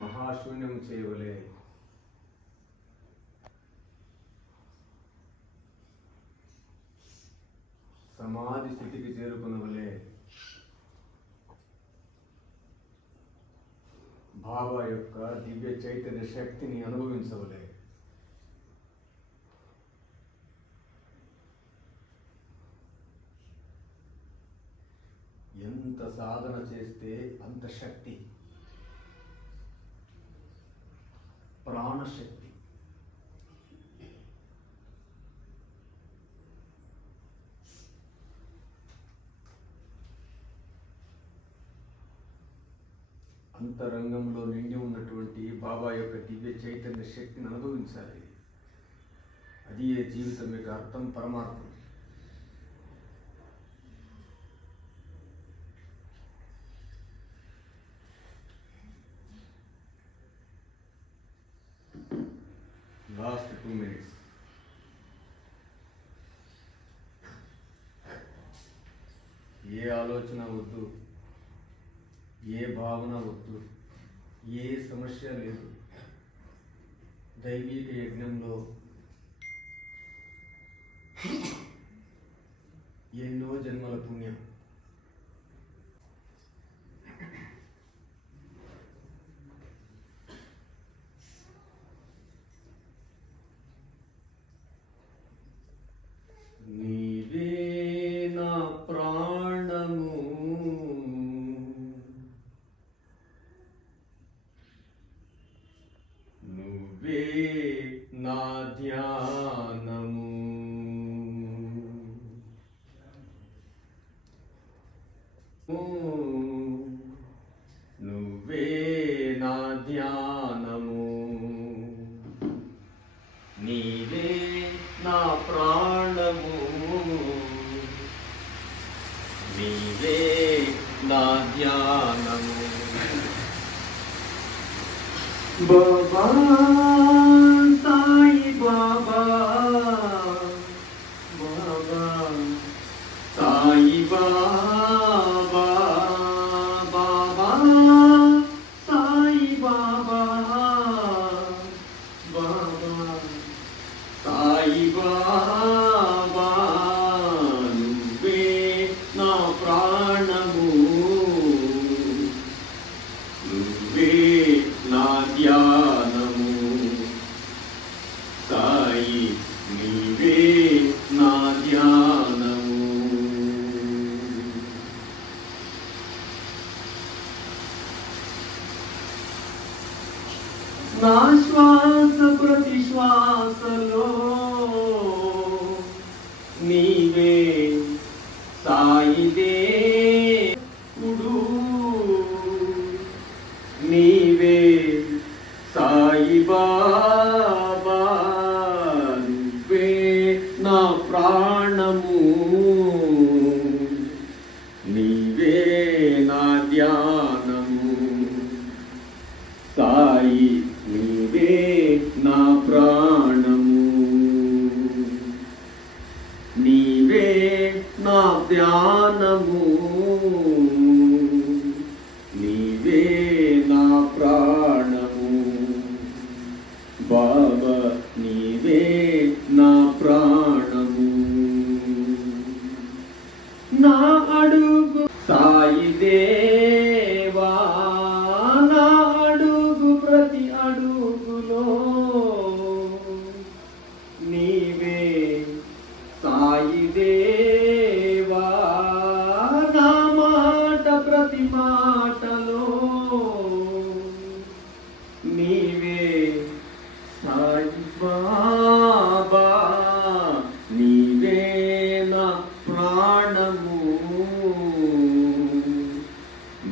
మహాశూన్యము చేయవలే సమాధి స్థితికి చేరుకునవలే బాబా యొక్క దివ్య చైతన్య శక్తిని అనుభవించవలే. ఎంత సాధన చేస్తే అంత శక్తి, ప్రాణశక్తి. అంతరంగంలో నిండి ఉన్నటువంటి బాబా యొక్క దివ్య చైతన్య శక్తిని అనుభవించాలి. అది ఏ జీవితం యొక్క అర్థం, పరమార్థం. ఆలోచన వద్దు, ఏ భావన వద్దు, ఏ సమస్య లేదు. దైవిక యజ్ఞంలో ఎన్నో జన్మల పుణ్యం. నీవే నా ప్రాణము, నువ్వే నా ధ్యానము, నువ్వే నా ధ్యానము, నీవే నా ప్రాణము, నీవే నా ధ్యానము. బాబా సాయి బాబా, బాబా సాయి బాబా, బాబా సాయి బాబా, బాబా సాయి బాబా, నువ్వే నా ప్రాణము, నువ్వే నా ధ్యానము, సాయి నీవే నా ధ్యానము. నా శ్వాస ప్రతి శ్వాసలో నీవే సాయి దేవుడు, నీవే సాయి బాబా, నువ్వే నా ప్రాణము, నీవే నా ధ్యానము, సాయి నీవే నా ప్రాణము, నీవే నా ధ్యానము, నీవే నా ప్రాణము, బాబా నీవే నా ప్రాణము. నా అడుగు సాయి దేవా, నా అడుగు ప్రతి అడుగులో నీవే సాయి దేవా, నా మాట ప్రతి మాటలో నీవే సాయి బాబా, నీవే నా ప్రాణము,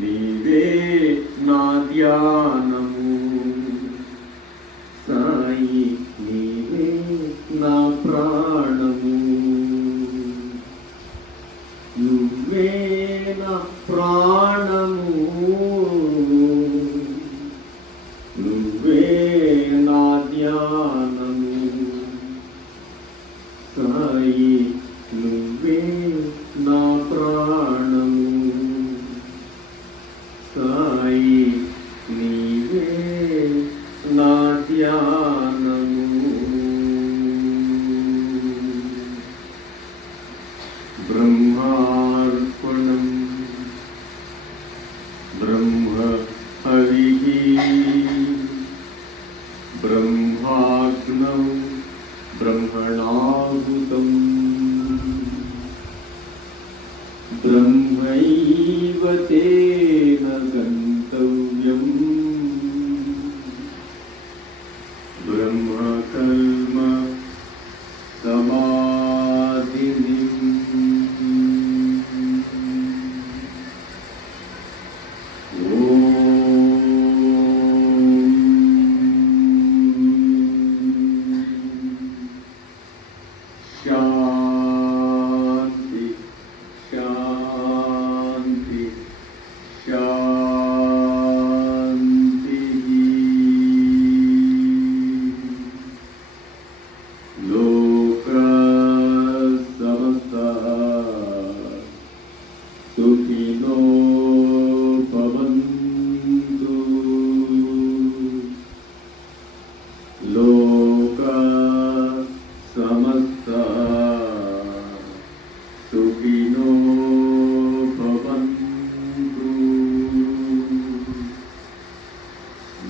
నీవే నా ధ్యానము, సాయి నీవే నా ప్రాణము, నువ్వే నా ప్రాణము, నువ్వే నా ధ్యానము, సాయి నువ్వే నా ప్రాణము, సాయి నీవే నా ధ్యానము. బ్రహ్మార్పణం బ్రహ్మ హవిః, బ్రహ్మాగ్నౌ బ్రహ్మణాహుతం, బ్రహ్మైవ తేన గంతవ్యం, బ్రహ్మకర్మ సమాధిని. శాంతి శాంతి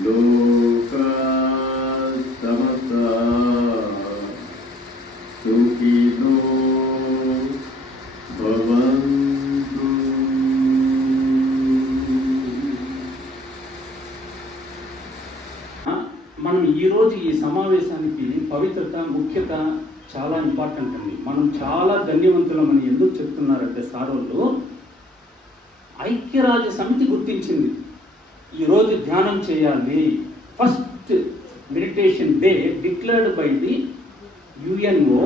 లోకా సమస్తా సుఖినో భవంతు. మనం ఈరోజు ఈ సమావేశానికి పవిత్రత, ముఖ్యత చాలా ఇంపార్టెంట్ అండి. మనం చాలా ధన్యవంతులమని ఎందుకు చెప్తున్నారంటే సారోళ్ళు, ఐక్యరాజ్య సమితి గుర్తించింది ఈరోజు ధ్యానం చేయాలి. First meditation day declared by the UNO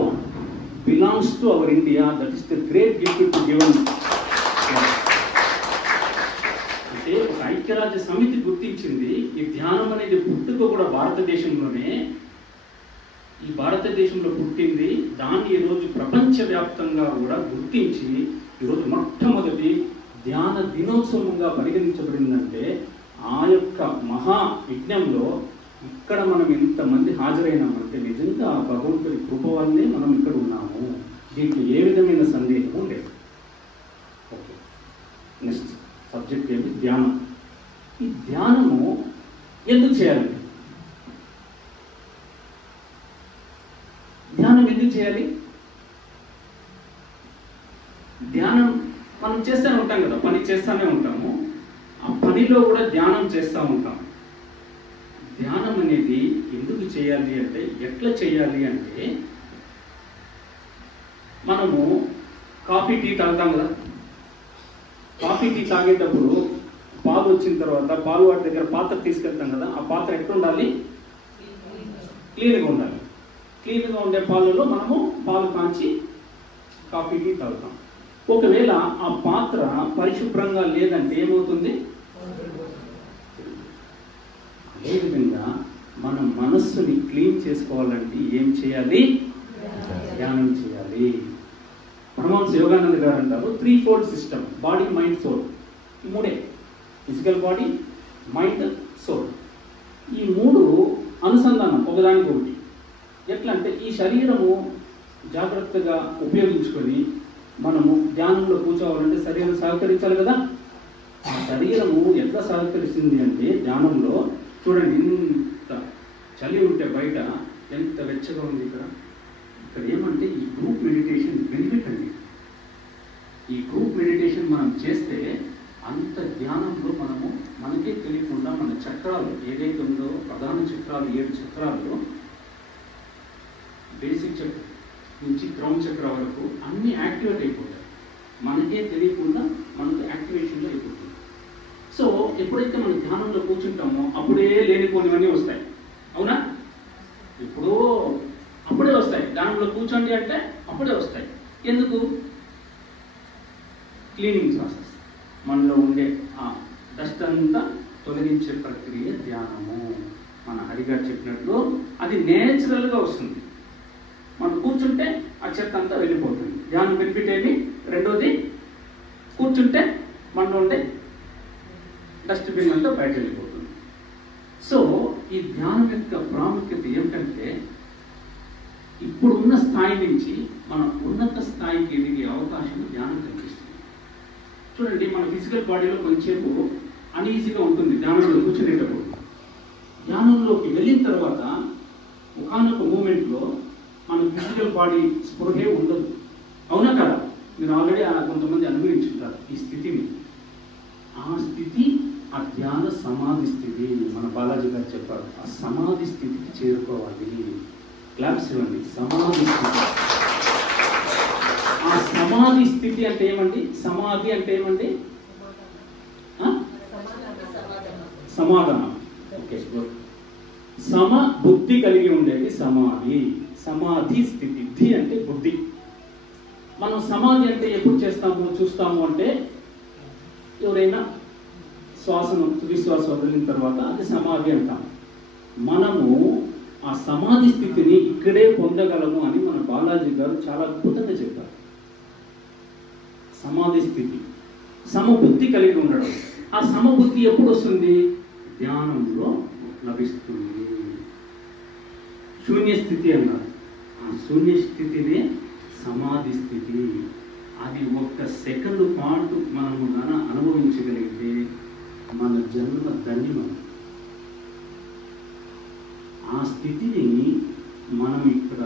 belongs to our India. That is the great gift to given. అంటే ఒక ఐక్యరాజ్య సమితి గుర్తించింది ఈ ధ్యానం అనేది పుట్టుక కూడా భారతదేశంలోనే, ఈ భారతదేశంలో పుట్టింది. దాన్ని ఈరోజు ప్రపంచవ్యాప్తంగా కూడా గుర్తించి ఈరోజు మొట్టమొదటి ధ్యాన దినోత్సవంగా పరిగణించబడిందంటే ఆ యొక్క మహా యజ్ఞంలో ఇక్కడ మనం ఇంతమంది హాజరైనామంటే నిజంగా భగవంతుడి కృప వల్లనే మనం ఇక్కడ ఉన్నాము. దీంట్లో ఏ విధమైన సందేహము లేదు. ఓకే, నెక్స్ట్ సబ్జెక్ట్ ఏంటి? ధ్యానం. ఈ ధ్యానము ఎందుకు చేయాలి? ధ్యానం ఎందుకు చేయాలి? ధ్యానం మనం చేస్తూనే ఉంటాం కదా, పని చేస్తూనే ఉంటాము. ఆ పనిలో కూడా ధ్యానం చేస్తూ ఉంటాం. ధ్యానం అనేది ఎందుకు చేయాలి అంటే, ఎట్లా చేయాలి అంటే, మనము కాఫీ టీ తాగుతాం కదా. కాఫీ టీ తాగేటప్పుడు పాలు వచ్చిన తర్వాత పాలు వాటి దగ్గర పాత్ర తీసుకెళ్తాం కదా. ఆ పాత్ర ఎట్లా ఉండాలి? క్లీన్గా ఉండాలి. క్లీన్గా ఉండే పాలలో మనము పాలు కాంచి కాఫీ టీ తాగుతాం. ఒకవేళ ఆ పాత్ర పరిశుభ్రంగా లేదంటే ఏమవుతుంది? అదేవిధంగా మన మనస్సుని క్లీన్ చేసుకోవాలంటే ఏం చేయాలి? ధ్యానం చేయాలి. పరమహంస యోగానంద గారు అంటారు 3-fold system: body, mind, soul. ఈ మూడే, ఫిజికల్ బాడీ, మైండ్, సోల్. ఈ మూడు అనుసంధానం ఒకదానికి ఒకటి. ఎట్లా అంటే, ఈ శరీరము జాగ్రత్తగా ఉపయోగించుకొని మనము ధ్యానంలో కూర్చోవాలంటే శరీరం సహకరించాలి కదా. ఆ శరీరము ఎట్లా సహకరిస్తుంది అంటే, ధ్యానంలో చూడండి, ఇంత చలి ఉంటే బయట ఎంత వెచ్చగా ఉంది. ఇక్కడ ఏమంటే ఈ గ్రూప్ మెడిటేషన్ బెనిఫిట్ అండి. ఈ గ్రూప్ మెడిటేషన్ మనం చేస్తే అంత ధ్యానంలో మనకే తెలియకుండా మన చక్రాలు ఏదైతే ఉందో, ప్రధాన చక్రాలు 7 చక్రాలు, బేసిక్ చక్ర నుంచి గ్రౌండ్ చక్ర వరకు అన్నీ యాక్టివేట్ అయిపోతాయి. మనకే తెలియకుండా మనకు యాక్టివేషన్లో అయిపోతుంది. సో ఎప్పుడైతే మనం ధ్యానంలో కూర్చుంటామో అప్పుడే లేనిపోనివన్నీ వస్తాయి. అవునా? అప్పుడే వస్తాయి. ధ్యానంలో కూర్చోండి అంటే అప్పుడే వస్తాయి. ఎందుకు? Cleaning process. మనలో ఉండే ఆ డస్ట్ అంతా తొలగించే ప్రక్రియ ధ్యానము. మన హరిగారు చెప్పినట్లు అది నేచురల్గా వస్తుంది. మనం కూర్చుంటే ఆ చెత్త అంతా వెళ్ళిపోతుంది. ధ్యానం బెనిఫిట్ ఏమి? రెండోది, కూర్చుంటే మనలో ఉండే డస్ట్బిన్ అంతా బయట వెళ్ళిపోతుంది. సో ఈ ధ్యానం యొక్క ప్రాముఖ్యత ఏమిటంటే, ఇప్పుడున్న స్థాయి నుంచి మనం ఉన్నత స్థాయికి ఎదిగే అవకాశం ధ్యానం కల్పిస్తుంది. చూడండి, మన ఫిజికల్ బాడీలో కొంచెంసేపు అన్ఈజీగా ఉంటుంది ధ్యానంలో కూర్చునేటప్పుడు. ధ్యానంలోకి వెళ్ళిన తర్వాత ఒకానొక మూమెంట్లో మన ఫిజికల్ బాడీ స్పృహే ఉండదు. అవునా కదా? మీరు ఆల్రెడీ కొంతమంది అనుభవించుంటారు ఈ స్థితిని. ఆ స్థితి ఆ ధ్యాన సమాధి స్థితి. మన బాలాజీ గారు చెప్పారు, ఆ సమాధి స్థితికి చేరుకోవాలి. క్లాప్స్ ఇవ్వండి. సమాధి స్థితి. ఆ సమాధి స్థితి అంటే ఏమండి? సమాధి అంటే ఏమండి? సమాధానం. ఓకే, సమ బుద్ధి కలిగి ఉండేది సమాధి. సమాధి స్థితి. ధి అంటే బుద్ధి. మనం సమాధి అంటే ఎప్పుడు చేస్తాము, చూస్తాము అంటే, ఎవరైనా శ్వాసను విశ్వాసం వదిలిన తర్వాత అది సమాధి అంటాం. మనము ఆ సమాధి స్థితిని ఇక్కడే పొందగలము అని మన బాలాజీ గారు చాలా అద్భుతంగా చెప్పారు. సమాధి స్థితి, సమబుద్ధి కలిగి ఉండడం. ఆ సమబుద్ధి ఎప్పుడు వస్తుంది? ధ్యానంలో లభిస్తుంది. శూన్య స్థితి అన్నారు. ఆ శూన్య స్థితినే సమాధి స్థితి. అది 1 సెకండ్ పాటు మనము అనుభవించగలిగితే మన జన్మ ధన్యమం. ఆ స్థితిని మనం ఇక్కడ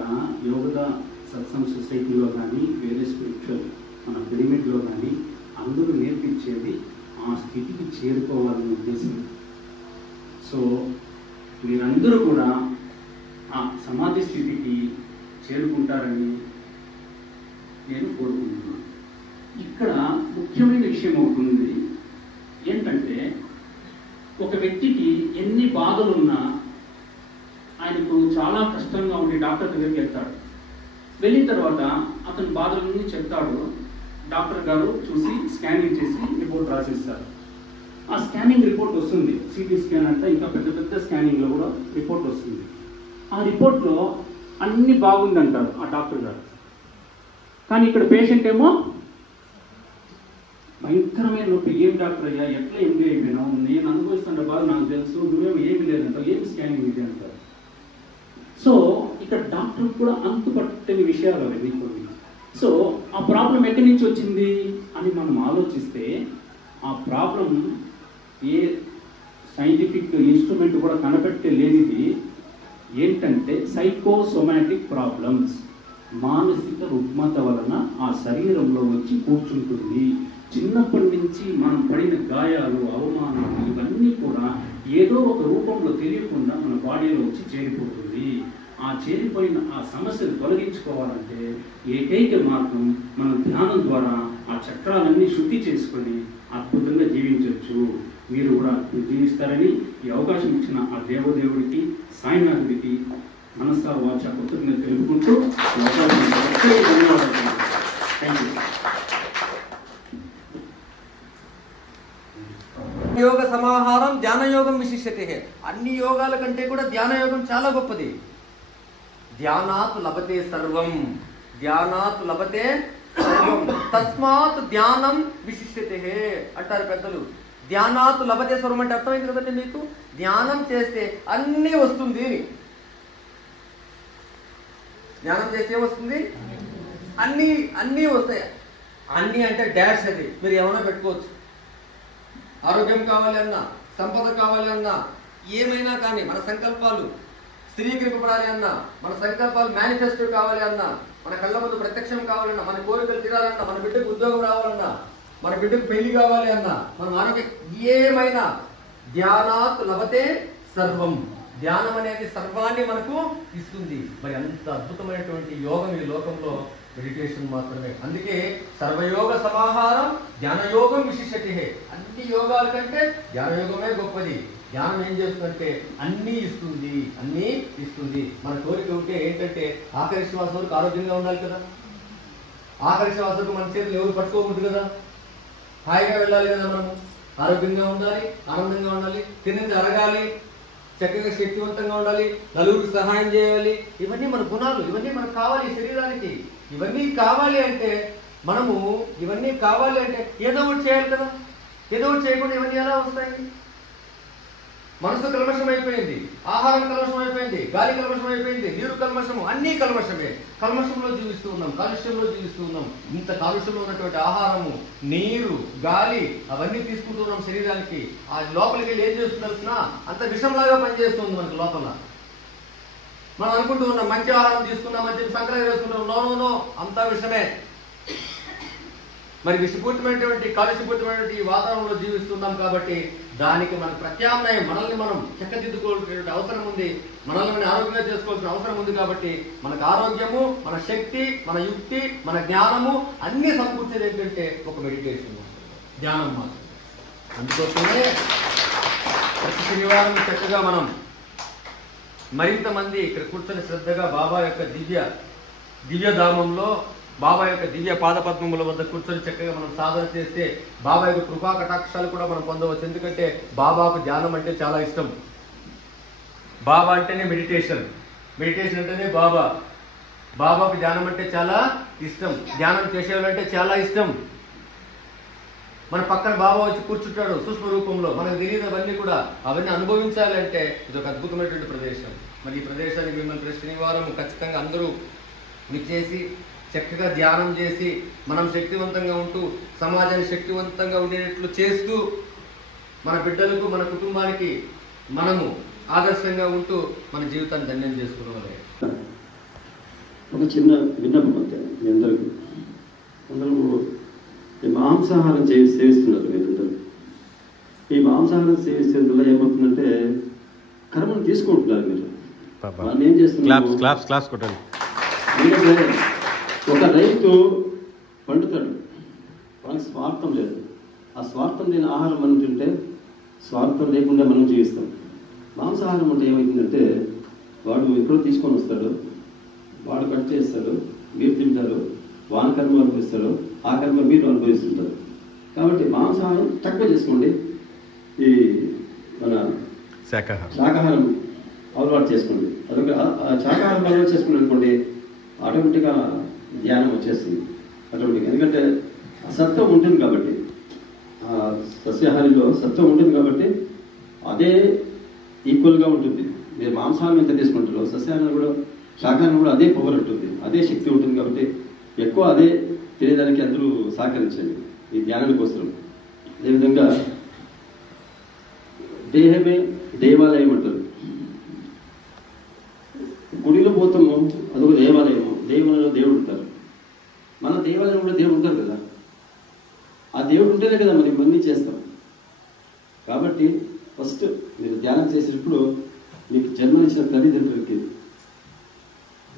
యోగదా సత్సంగ్ సొసైటీలో కానీ వేరే స్పిరిచువల్ మన పిరమిడ్లో కానీ అందరూ నేర్పించేది ఆ స్థితికి చేరుకోవాలనే ఉద్దేశం. సో మీరందరూ కూడా ఆ సమాధి స్థితికి చేరుకుంటారని నేను కోరుకుంటున్నాను. ఇక్కడ ముఖ్యమైన విషయం అవుతుంది ఏంటంటే, ఒక వ్యక్తికి ఎన్ని బాధలున్నా ఆయనకు చాలా కష్టంగా ఉండి డాక్టర్ దగ్గరికి వెళ్తాడు. వెళ్ళిన తర్వాత అతని బాధలన్నీ చెప్తాడు. డాక్టర్ గారు చూసి స్కానింగ్ చేసి రిపోర్ట్ రాసిస్తారు. ఆ స్కానింగ్ రిపోర్ట్ వస్తుంది, సిటీ స్కాన్ అంతా ఇంకా పెద్ద పెద్ద స్కానింగ్లో కూడా రిపోర్ట్ వస్తుంది. ఆ రిపోర్ట్లో అన్ని బాగుందంటారు ఆ డాక్టర్ గారు. కానీ ఇక్కడ పేషెంట్ ఏమో భయంకరమైన నొప్పి. ఏం డాక్టర్ అయ్యా, ఎట్లా ఎండి అయిపోయినావు, నేను అనుభవిస్తున్న బాధ నాకు తెలుసు, నువ్వేమో ఏమి లేదంటావు, ఏం స్కానింగ్ ఇది అంటారు. సో ఇక్కడ డాక్టర్ కూడా అంతుపట్టని విషయాలు అవన్నీ కొన్ని. సో ఆ ప్రాబ్లం ఎక్కడి నుంచి వచ్చింది అని మనం ఆలోచిస్తే, ఆ ప్రాబ్లం ఏ సైంటిఫిక్ ఇన్స్ట్రుమెంట్ కూడా కనిపెట్టే లేనిది ఏంటంటే సైకోసోమాటిక్ ప్రాబ్లమ్స్. మానసిక రుగ్మత వలన ఆ శరీరంలో వచ్చి కూర్చుంటుంది. చిన్నప్పటి నుంచి మనం పడిన గాయాలు, అవమానాలు ఇవన్నీ కూడా ఏదో ఒక రూపంలో తెలియకుండా మన బాడీలో వచ్చి చేరిపోతుంది. ఆ చేరిపోయిన ఆ సమస్యను తొలగించుకోవాలంటే ఏకైక మార్గం మనం ధ్యానం ద్వారా ఆ చక్రాలన్నీ శుద్ధి చేసుకొని అద్భుతంగా జీవించవచ్చు. మీరు కూడా జీవిస్తారని ఈ అవకాశం ఇచ్చిన ఆ దేవదేవుడికి, సాయినాథుడికి మనసా వాచ కృతజ్ఞత తెలుపుకుంటూ ధన్యవాదాలు. Thank you. యోగ సమాహారం ధ్యాన యోగం విశిష్యతే. అన్ని యోగాల కంటే కూడా ధ్యాన యోగం చాలా గొప్పది. ధ్యానాత్ లభతే సర్వం, ధ్యానాత్ లభతే సర్వం, తస్మాత్ ధ్యానం విశిష్యతే అంటారు పెద్దలు. ధ్యానాత్ లభతే సర్వం అంటే అర్థమైంది కదండి మీకు. ధ్యానం చేస్తే అన్నీ వస్తుంది. ధ్యానం చేస్తే వస్తుంది, అన్నీ వస్తాయి. అన్నీ అంటే డాష్, అది మీరు ఏమైనా పెట్టుకోవచ్చు. ఆరోగ్యం కావాలి అన్నా, సంపద కావాలి అన్నా, ఏమైనా కానీ మన సంకల్పాలు స్థిరీకరింపబడాలి అన్నా, మన సంకల్పాలు మేనిఫెస్టో కావాలి అన్నా, మన కళ్ళ ముందు ప్రత్యక్షం కావాలన్నా, మన కోరికలు తీరాలన్నా, మన బిడ్డకు ఉద్యోగం రావాలన్నా, మన బిడ్డకు పెళ్లి కావాలి అన్నా, మన ఆరోగ్యం ఏమైనా ధ్యానాత్ లభతే సర్వం. ధ్యానం అనేది సర్వాన్ని మనకు ఇస్తుంది. మరి అంత అద్భుతమైనటువంటి యోగం ఈ లోకంలో మెడిటేషన్ మాత్రమే. అందుకే సర్వయోగ సమాహారం ధ్యాన యోగం విశిష్యతే. అన్ని యోగాల కంటే ధ్యాన యోగమే గొప్పది. ధ్యానం ఏం చేస్తుందంటే అన్నీ ఇస్తుంది. మన కోరిక ఉంటే ఏంటంటే ఆఖరి శ్వాస వరకు ఆరోగ్యంగా ఉండాలి కదా. ఆఖరి శ్వాస వరకు మన చేతులు ఎవరు పట్టుకోకూడదు కదా. హాయిగా వెళ్ళాలి కదా. మనము ఆరోగ్యంగా ఉండాలి, ఆనందంగా ఉండాలి, తినేది అరగాలి, చక్కగా శక్తివంతంగా ఉండాలి, నలుగురికి సహాయం చేయాలి. ఇవన్నీ మన గుణాలు, ఇవన్నీ మనకు కావాలి శరీరానికి. ఇవన్నీ కావాలి అంటే ఏదో ఒకటి చేయాలి కదా. ఏదో ఒకటి చేయకుండా ఇవన్నీ ఎలా వస్తాయి? మనసు కల్మషం అయిపోయింది, ఆహారం కల్మషం అయిపోయింది, గాలి కల్మషం అయిపోయింది, నీరు కల్మషము, అన్నీ కల్మషమే. కల్మషంలో జీవిస్తూ ఉన్నాం, కాలుష్యంలో జీవిస్తూ ఉన్నాం. ఇంత కాలుష్యంలో ఉన్నటువంటి ఆహారము, నీరు, గాలి అవన్నీ తీసుకుంటూ ఉన్నాం శరీరానికి. ఆ లోపలికి వెళ్ళి ఏం చేస్తుందా అంత విషంలాగా పనిచేస్తుంది మనకు లోపల. మనం అనుకుంటూ ఉన్నాం మంచి ఆహారం తీసుకున్నాం, మంచి సంక్రాంతి వేసుకున్నాం. నో, అంతా విషమే. మరి విషపూరితమైనటువంటి కాలుష్యపూరితమైనటువంటి ఈ వాతావరణంలో జీవిస్తున్నాం కాబట్టి దానికి మన ప్రత్యామ్నాయం, మనల్ని మనం చక్కదిద్దుకోవాల్సినటువంటి అవసరం ఉంది, మనల్ని ఆరోగ్యంగా చేసుకోవాల్సిన అవసరం ఉంది. కాబట్టి మనకు ఆరోగ్యము, మన శక్తి, మన యుక్తి, మన జ్ఞానము అన్ని సమకూర్చేది ఏంటంటే ఒక మెడిటేషన్, ధ్యానం మాత్రం. అందుకోసమే ప్రతి శనివారం చక్కగా మనం మరింత మంది ఇక్కడ కూర్చొని శ్రద్ధగా బాబా యొక్క దివ్యధామంలో, బాబా యొక్క దివ్య పాదపద్మముల వద్ద కూర్చొని చక్కగా మనం సాధన చేస్తే బాబా యొక్క కృపా కటాక్షాలు కూడా మనం పొందవచ్చు. ఎందుకంటే బాబాకు ధ్యానం అంటే చాలా ఇష్టం. బాబా అంటేనే మెడిటేషన్ అంటేనే బాబాకు ధ్యానం అంటే చాలా ఇష్టం. ధ్యానం చేసేవాళ్ళంటే చాలా ఇష్టం. మన పక్కన బాబా వచ్చి కూర్చుంటాడు సూక్ష్మ రూపంలో, మనకు తెలియదు అవన్నీ కూడా. అవన్నీ అనుభవించాలంటే ఇది ఒక అద్భుతమైనటువంటి ప్రదేశం. మరి ఈ ప్రదేశానికి మిమ్మల్ని ప్రతి శనివారం ఖచ్చితంగా అందరూ విచ్చేసి చక్కగా ధ్యానం చేసి మనం శక్తివంతంగా ఉంటూ సమాజాన్ని శక్తివంతంగా ఉండేటట్లు చేస్తూ మన బిడ్డలకు, మన కుటుంబానికి మనము ఆదర్శంగా ఉంటూ మన జీవితాన్ని ధన్యం చేసుకోవాలి. ఒక చిన్న విన్నపం అంతే మీ అందరికీ. అందరూ ఈ మాంసాహారం సేవిస్తున్నారు మీరందరూ. ఈ మాంసాహారం సేవించడం వల్ల ఏమవుతుందంటే కర్మను తీసుకుంటున్నారు మీరు. వాళ్ళు ఏం చేస్తున్నారు? ఎందుకంటే ఒక రైతు పండుతాడు, వాళ్ళకి స్వార్థం లేదు. ఆ స్వార్థం లేని ఆహారం మనం తింటే స్వార్థం లేకుండా మనం జీవిస్తాం. మాంసాహారం అంటే ఏమైందంటే వాడు ఎక్కడో తీసుకొని వస్తాడు, వాడు కట్ చేస్తాడు, మీరు తింటారు, వాని కర్మ అనుభవిస్తాడు, ఆ కర్మ మీరు అనుభవిస్తుంటారు. కాబట్టి మాంసాహారం తక్కువ చేసుకోండి. ఈ మన శాకాహారం అలవాటు చేసుకోండి. అదొక శాకాహారం అలవాటు చేసుకుని అనుకోండి, ఆటోమేటిక్గా ధ్యానం వచ్చేస్తుంది ఆటోమేటిక్గా. ఎందుకంటే సత్వం ఉంటుంది కాబట్టి, సస్యాహారిలో సత్వం ఉంటుంది కాబట్టి అదే ఈక్వల్గా ఉంటుంది. మీరు మాంసాహారం ఎంత తీసుకుంటారో సస్యాహారం కూడా శాకాహారం కూడా అదే పవర్ ఉంటుంది, అదే శక్తి ఉంటుంది. కాబట్టి ఎక్కువ అదే తినేదానికి అందరూ సహకరించండి ఈ ధ్యానం కోసం. అదేవిధంగా దేహమే దేవాలయం అంటారు. గుడిలో పోతాము, అదొక దేవాలయము. దేవులలో దేవుడు ఉంటారు. మన దేవాలయం కూడా దేవుడు ఉంటారు కదా. ఆ దేవుడు ఉంటేనే కదా మరి ఇవన్నీ చేస్తాం. కాబట్టి ఫస్ట్ మీరు ధ్యానం చేసేటప్పుడు మీకు జన్మనిచ్చిన తల్లిదండ్రులకి,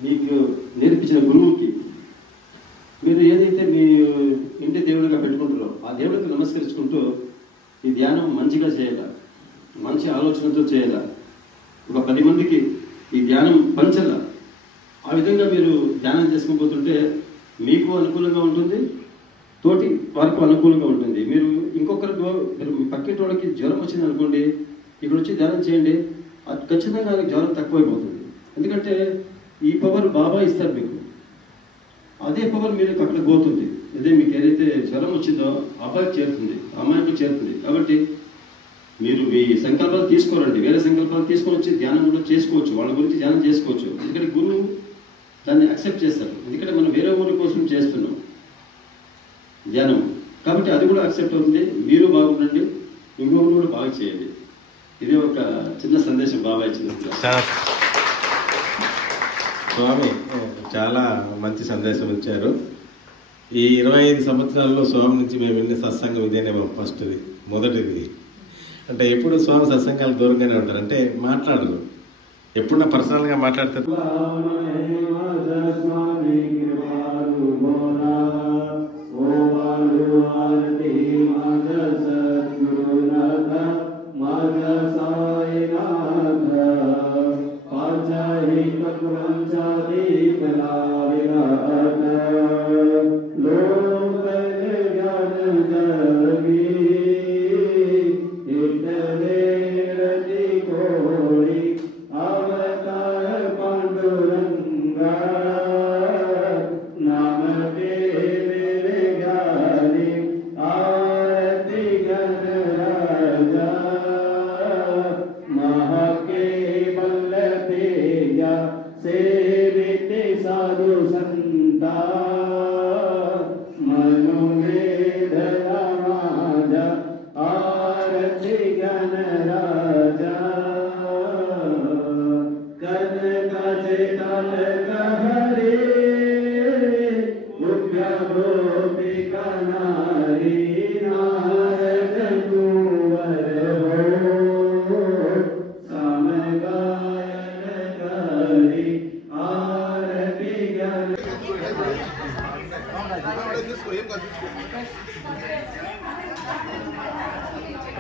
మీకు నేర్పించిన గురువుకి, మీరు ఏదైతే మీ ఇంటి దేవుడిగా పెట్టుకుంటారో ఆ దేవుడికి నమస్కరించుకుంటూ ఈ ధ్యానం మంచిగా చేయాల, మంచి ఆలోచనతో చేయాల, ఒక 10 మందికి ఈ ధ్యానం పంచాల. ఆ విధంగా మీరు ధ్యానం చేసుకోబోతుంటే మీకు అనుకూలంగా ఉంటుంది, తోటి వారికి అనుకూలంగా ఉంటుంది. మీరు మీరు పక్కింటి వాళ్ళకి జ్వరం వచ్చింది అనుకోండి, ఇక్కడ వచ్చి ధ్యానం చేయండి, అది ఖచ్చితంగా జ్వరం తక్కువైపోతుంది. ఎందుకంటే ఈ పవర్ బాబా ఇస్తారు మీకు, అదే పవర్ మీరు అక్కడ పోతుంది. అదే మీకు ఏదైతే జ్వరం వచ్చిందో అబ్బాయికి చేరుతుంది, అమ్మాయికి చేరుతుంది. కాబట్టి మీరు ఈ సంకల్పాలు తీసుకోరండి, వేరే సంకల్పాలు తీసుకొని వచ్చి ధ్యానం కూడా చేసుకోవచ్చు, వాళ్ళ గురించి ధ్యానం చేసుకోవచ్చు. ఎందుకంటే గురువు దాన్ని యాక్సెప్ట్ చేస్తారు. ఎందుకంటే మనం వేరే ఊరి కోసం చేస్తున్నాం ధ్యానం, కాబట్టి అది కూడా యాక్సెప్ట్ అవుతుంది. మీరు బాగుండండి, ఇంకొకరు కూడా బాగా చేయండి. ఇదే ఒక చిన్న సందేశం బాబా ఇచ్చిన. స్వామి చాలా మంచి సందేశం ఇచ్చారు. ఈ 25 సంవత్సరాల్లో స్వామి నుంచి మేము విన్న సత్సంగం ఇదేనేమో మొదటిది. అంటే ఎప్పుడు స్వామి సత్సంగాలు దూరంగానే ఉంటారు, అంటే మాట్లాడరు, ఎప్పుడన్నా పర్సనల్గా మాట్లాడతారు.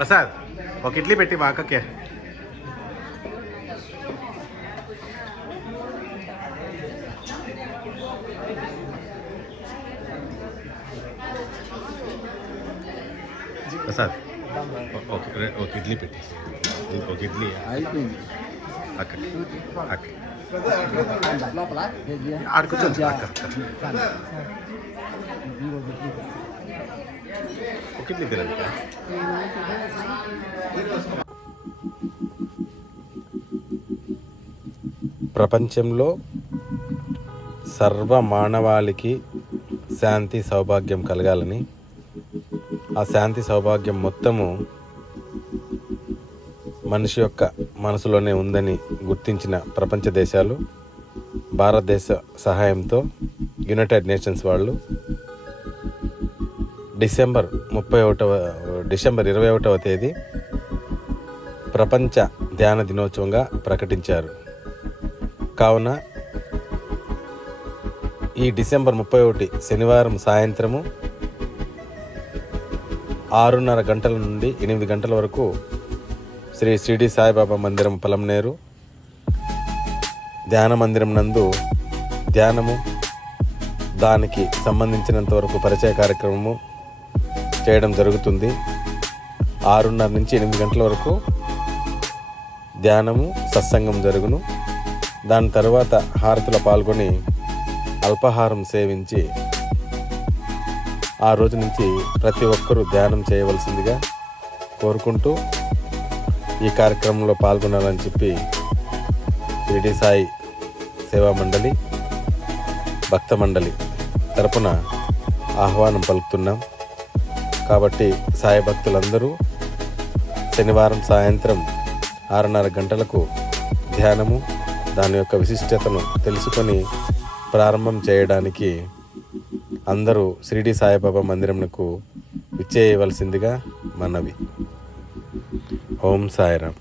ప్రసాద్ ఒక ఇడ్లీ పెట్టి మా అక్కకే. ప్రసాద్ ఒక ఇడ్లీ పెట్టి, ఒక ఇడ్లీ అక్క అక్క ఆడుకోవచ్చు అక్క ఒక ఇడ్లీ తినండి. ప్రపంచంలో సర్వ మానవాళికి శాంతి సౌభాగ్యం కలగాలని, ఆ శాంతి సౌభాగ్యం మొత్తము మనిషి యొక్క మనసులోనే ఉందని గుర్తించిన ప్రపంచ దేశాలు భారతదేశ సహాయంతో యునైటెడ్ నేషన్స్ వాళ్ళు డిసెంబర్ 21వ తేదీ ప్రపంచ ధ్యాన దినోత్సవంగా ప్రకటించారు. కావున ఈ డిసెంబర్ 31 శనివారం సాయంత్రము 6:30 గంటల నుండి 8 గంటల వరకు శ్రీ షిరిడి సాయిబాబా మందిరం పలమనేరు ధ్యాన మందిరం నందు ధ్యానము, దానికి సంబంధించినంత వరకు పరిచయ కార్యక్రమము చేయడం జరుగుతుంది. 6:30 నుంచి 8 గంటల వరకు ధ్యానము, సత్సంగం జరుగును. దాని తర్వాత హారతిలో పాల్గొని అల్పాహారం సేవించి ఆ రోజు నుంచి ప్రతి ఒక్కరూ ధ్యానం చేయవలసిందిగా కోరుకుంటూ ఈ కార్యక్రమంలో పాల్గొనాలని చెప్పి షిరిడి సాయి సేవా మండలి, భక్త మండలి తరపున ఆహ్వానం పలుకుతున్నాం. కాబట్టి సాయి భక్తులందరూ శనివారం సాయంత్రం 6:30 గంటలకు ధ్యానము, దాని యొక్క విశిష్టతను తెలుసుకొని ప్రారంభం చేయడానికి అందరూ షిరిడి సాయిబాబా మందిరంకు విచ్చేయవలసిందిగా మనవి. ఓం సాయిరామ్.